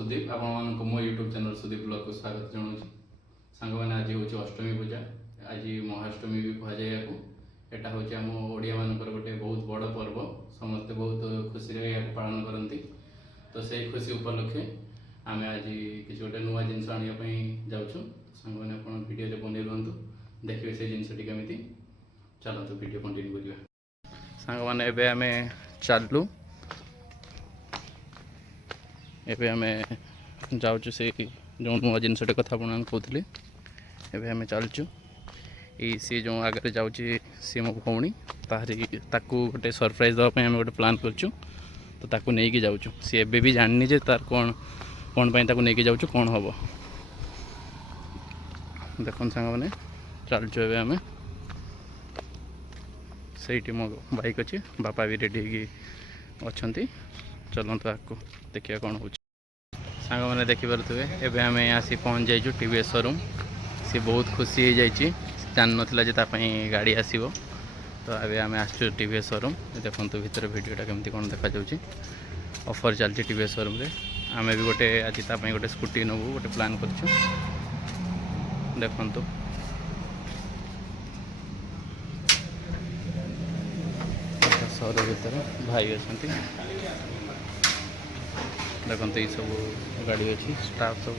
सुदीप आपण मो YouTube channel Sudeep blog को स्वागत जनाऊँ सांग मैंने आज हूँ अष्टमी पूजा आज महाअष्टमी भी कहुए यहाँ हूँ आम ओडिया मानकर गोटे बहुत बड़ पर्व समस्ते बहुत खुशी पालन करती तो से खुशी उपलक्षे आम आज किसी गोटे नुआ जिन आने जाऊँ सांग मैंने आप भिडियो बन रुहतु देखिए से जिनटी केमी चलते भिडियो कंटिन्यू करवा सांग मैंने एवं आम चलू एबे आमे जाऊँ से जो नुआ जिनटे कथा आपको कहते एवं आम चलचु सी जो आगे जाऊँगी सी मो भौणी ताकू गोटे सरप्राइज देवाई आम गोटे प्लां करचु तो ताकू नहीं जाऊँ सी एबे भी जाननी जे तार कौन कौन पाई ताकू नहीं जाऊँ कौन हम देख सांग मैंने चलचु एवं आम से मो बाइक अच्छी बापा भी रेडी अच्छा चलते आपको देखिए कौन हो सांग मैंने देखिपे एवं आम आसी पहुँच जाइए टीवीएस शोरूम सी बहुत खुशी हो जाइए जान नाला जे गाड़ी आसो तो अभी आम आसु टीवीएस शोरूम देखो भितर भिडियोटा केमती कौन देखा जाऊँगी ऑफर चलती टीवीएस शोरूम रे आम भी गोटे आज गोटे स्कूटी नबू गोटे प्लान कर देखु सहर भीतर भाई अच्छा देखते ये सब गाड़ी अच्छी स्टाफ सब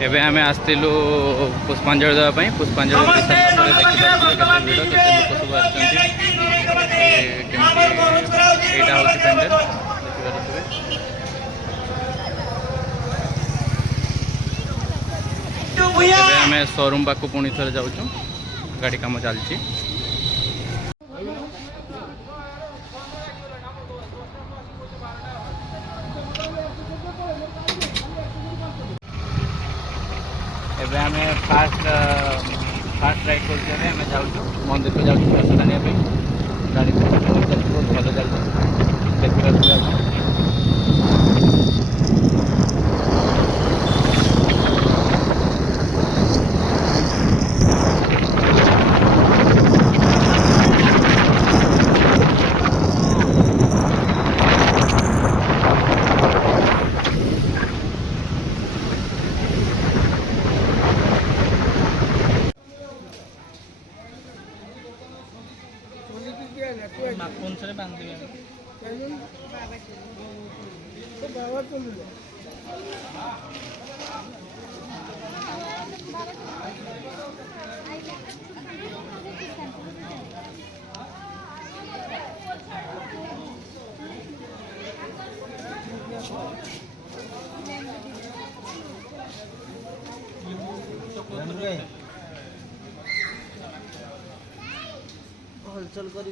एवं आम आसलु पुष्पांजलि देवाई पुष्पांजलि आम शोरूम पाक पुणी थे जाऊँ गाड़ी काम चलती एवं आम फास्ट राइड कर जाऊँ मंदिर को जाऊँ दर्शन आने गाड़ी बहुत भल चलती देखिए कौन से बांध हलचल करें